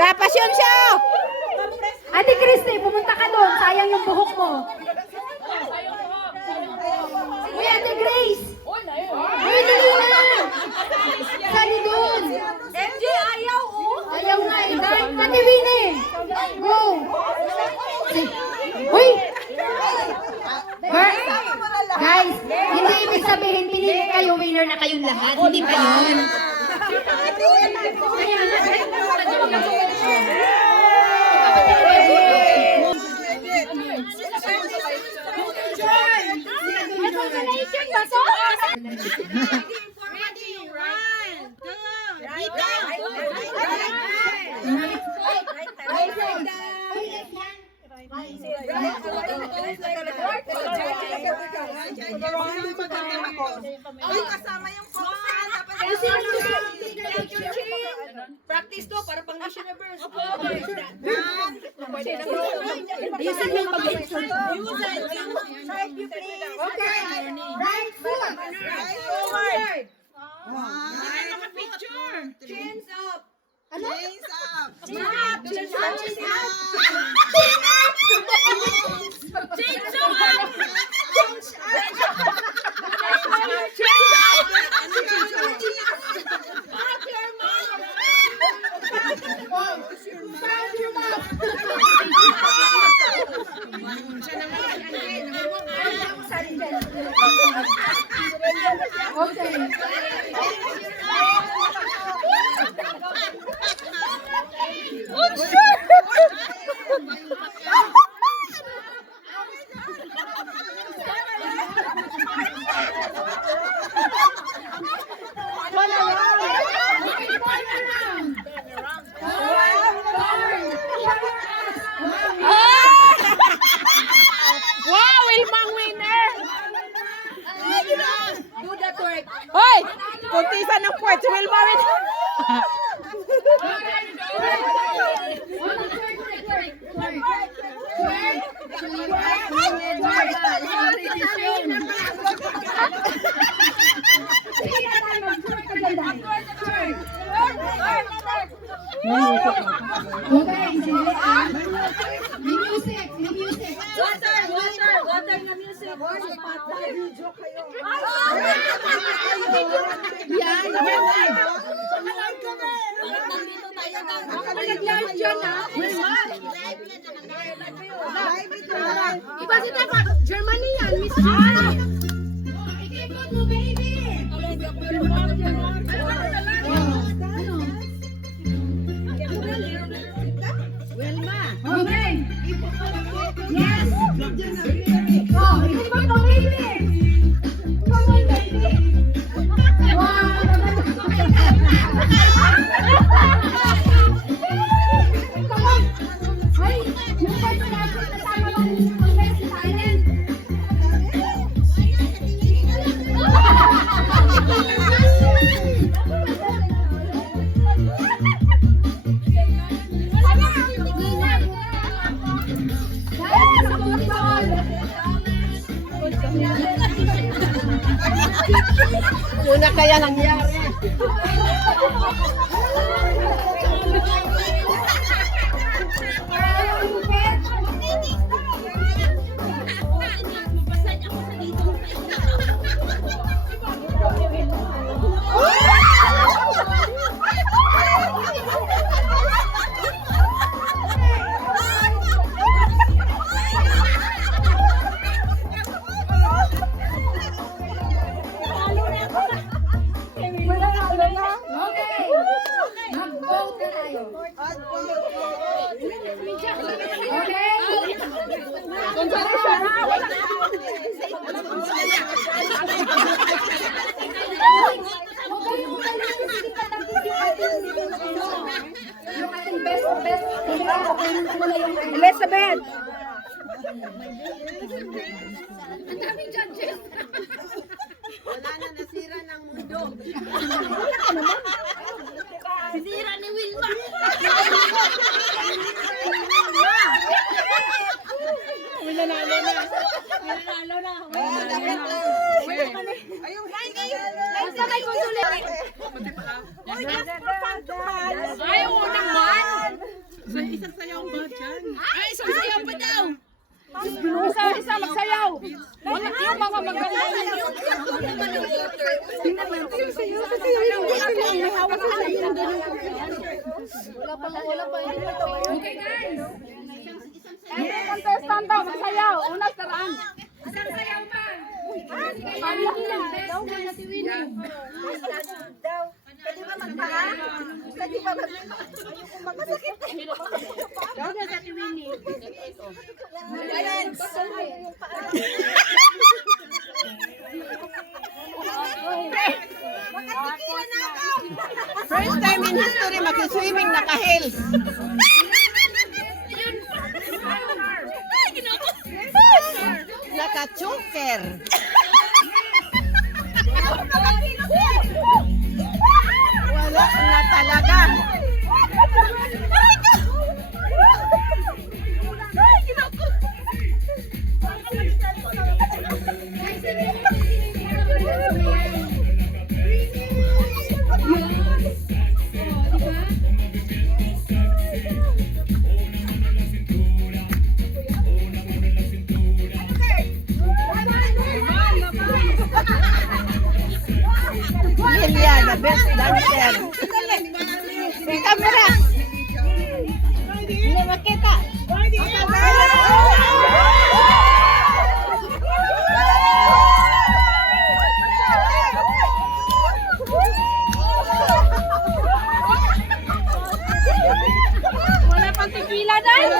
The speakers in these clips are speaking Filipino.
Pasyon siya! Ate Christy, pumunta ka doon. Sayang yung buhok mo. Uy, Ate Grace! Uy, dali na! Sali doon! MJ, ayaw, oh! Ayaw nga eh. Ate Winnie! Go! Uy! Guys, hindi ibig sabihin pinili kayo, winner na kayong lahat. Hindi pa yun. Congratulations, Baso! Kasama yung practice to para pang Miss Universe. Ayusin yung pag-picture. Okay. Right foot. Right forward. Picture. Chins up. Ano? Chins up. Chin up. Chins up. Chins up. Chins Wow, Wilmang winner! Do that work. Hoy! Kuntisan ng puwet si Wilma winner! Water na music. Iba si Tapa, Germany yan, Miss Ikipot mo, baby! Okay. Yes. Oh, ikipot mo, baby! Come on, baby! Wow! Come on! Ay, yung first natin kasama ng best talent. Una kaya nangyari. Elizabeth! Ang daming judges. Wala na, nasira ng mundo. Sinira ni Wilma. May nanalo na. Ay, oo naman. Isang sayaw ba dyan? Ay, isang sayaw pa daw! Isa magsayaw. Wala yung mga maganda. Wala pa. Okay, guys. Ang contestant daw, magsayaw. Unang taraan. Isang sayaw pa. Daw, Nati Winnie. Pwede ba magpaa? Pwede ba masakit? Daw, Nati Winnie. Ayan. Makatikilan na ako. First time in history, mag-swimming naka-heels. Naka-choker. Wala na talaga. Liliana, best dancer. May camera. Hindi makita. Wala pang tequila dahil.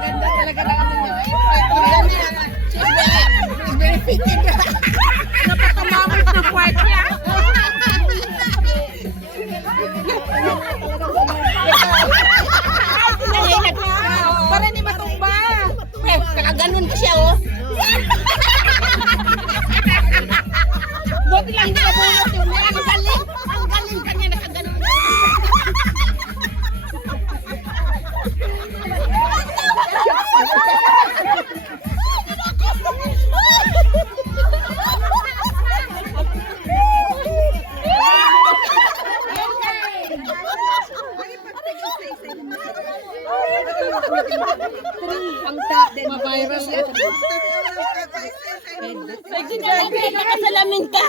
Ganda talaga ng ano niya. She's very fitted. Napakamamit na part niya. Para hindi matumba. Nakaganon ko siya, oh. Buti lang hindi nabunot yung mga. Ang galing. Ang galing kanya nakaganon. Ang top din. Ma-viral yan. Nakasalamin ka.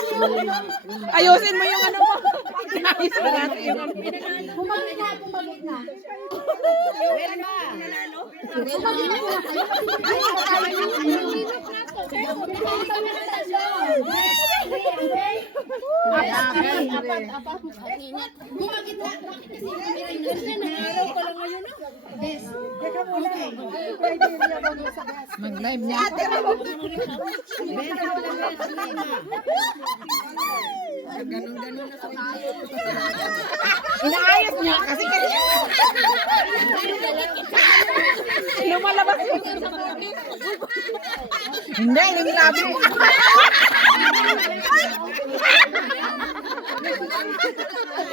Ayusin mo yung ano mo. Ayos mo natin yung ano. Humagit na. Mag-live niya. Inaayos niya kasi kanina. Lumalabas yung hindi, yung labi.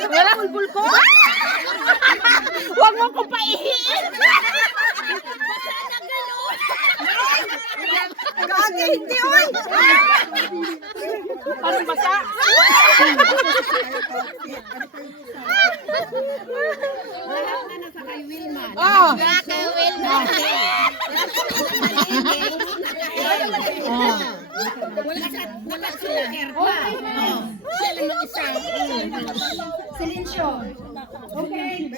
Wala bulbul ko. Huwag mo ko paihiin. Gagi, hindi, oy. Parang basa. Oh. Silensyo. Okay.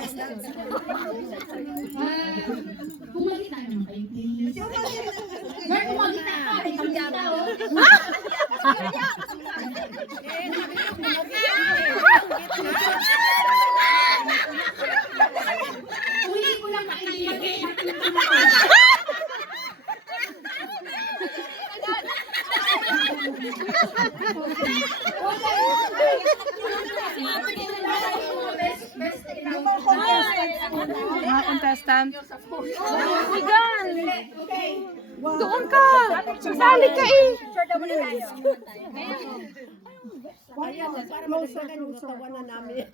Kumagita naman kayo, please. Girl, kumagita ka. May kamdata, oh. Huli ko lang kaibigan. Mga contestant. Okay. Doon ka. Sali ka eh. Picture daw muna tayo. Para closer yung katawan na namin.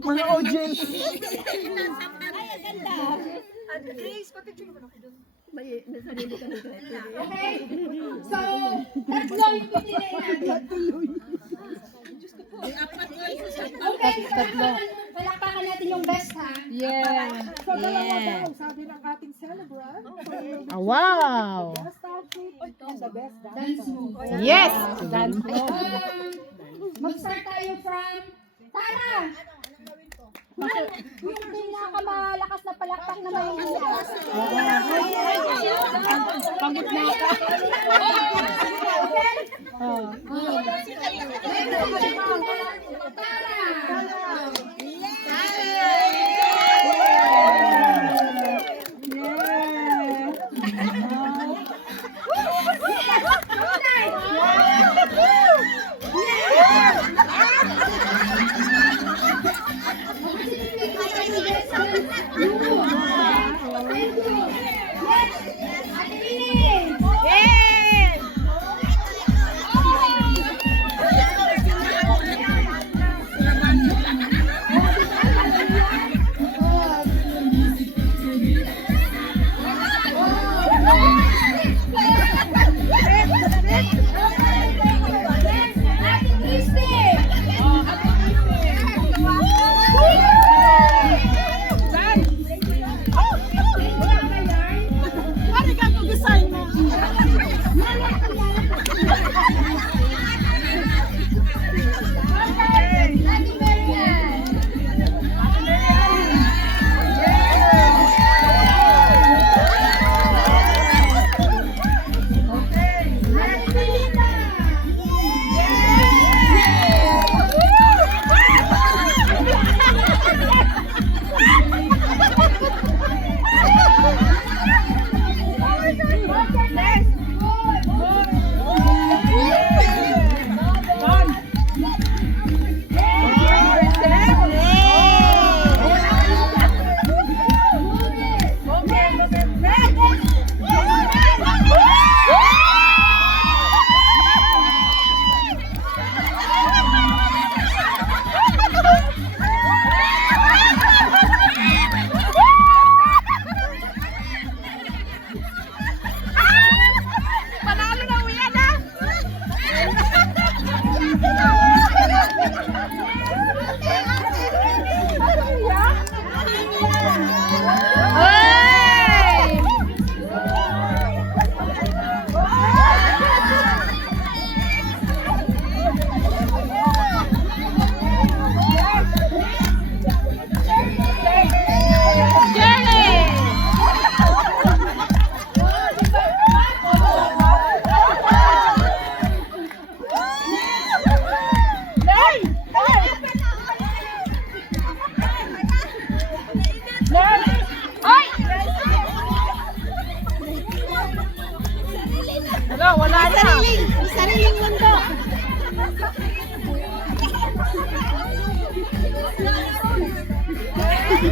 Mga audience. Ay, ang ganda. At Grace, pa-picture mo na ako doon. May sarili ka nito. Okay? So, tatlo yung pipiliin natin. Okay, palakpakan natin yung best ha. Yeah. So, dalawa daw, sabi ng ating celebrant. Wow. Best outfit and the best dance. Dance move. Yes. Mag-start tayo from Tara! Yung pinakamalakas na palakpak na may Pangitna ka. Wala na. Sariling mundo.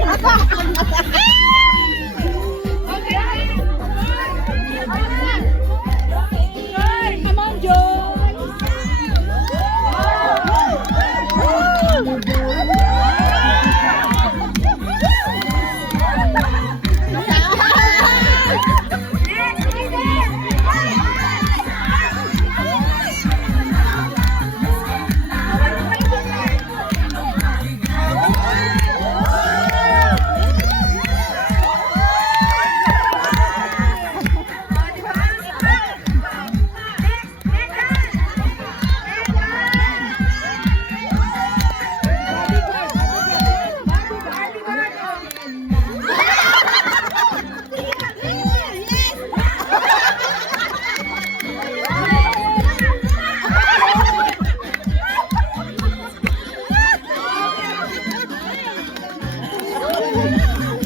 Aba!